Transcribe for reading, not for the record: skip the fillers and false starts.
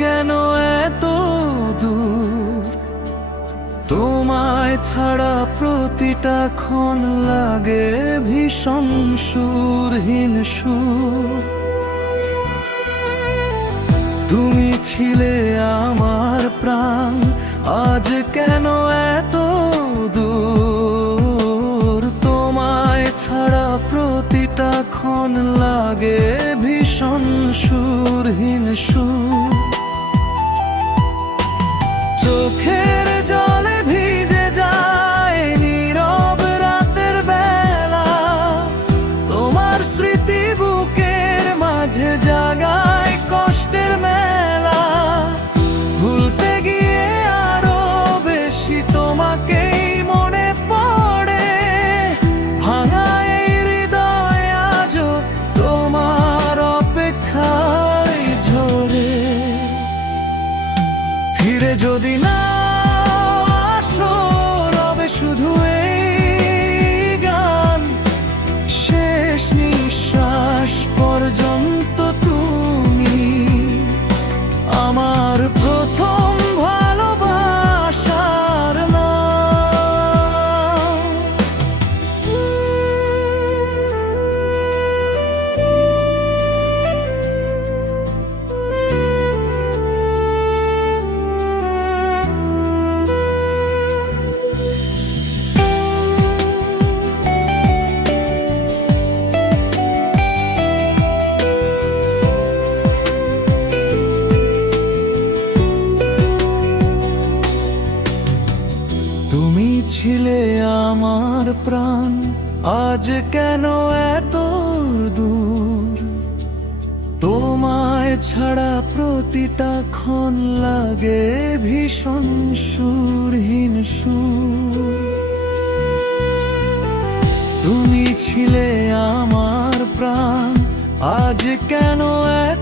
কেন এত দূর? তোমায় ছাড়া প্রতিটা ক্ষণ লাগে ভীষণ সুরহীন সুর। তুমি ছিলে আমার প্রাণ, আজ কেন এত দূর? তোমায় ছাড়া প্রতিটা ক্ষণ লাগে ভীষণ সুরহীন সুর। চোখের জলে ভিজে যায় নীরব রাতের বেলা, তোমার স্মৃতি বুকের মাঝে জাগায় কষ্টের মেলা। ভুলতে গিয়ে আরো বেশি তোমাকেই মনে পড়ে, ভাঙা এই হৃদয় আজও তোমার অপেক্ষায় ঝরে। ফিরে যদি না আসো, রবে শুধু এই গান। শেষ নিঃশ্বাস পর্যন্ত তুমি আমার প্রথম ভালোবাসার নাম। তুমি ছিলে আমার প্রাণ, আজ কেন এত দূর? তোমায় ছাড়া প্রতিটা ক্ষণ লাগে ভীষণ সুরহীন সুর। তুমি ছিলে আমার প্রাণ, আজ কেন এত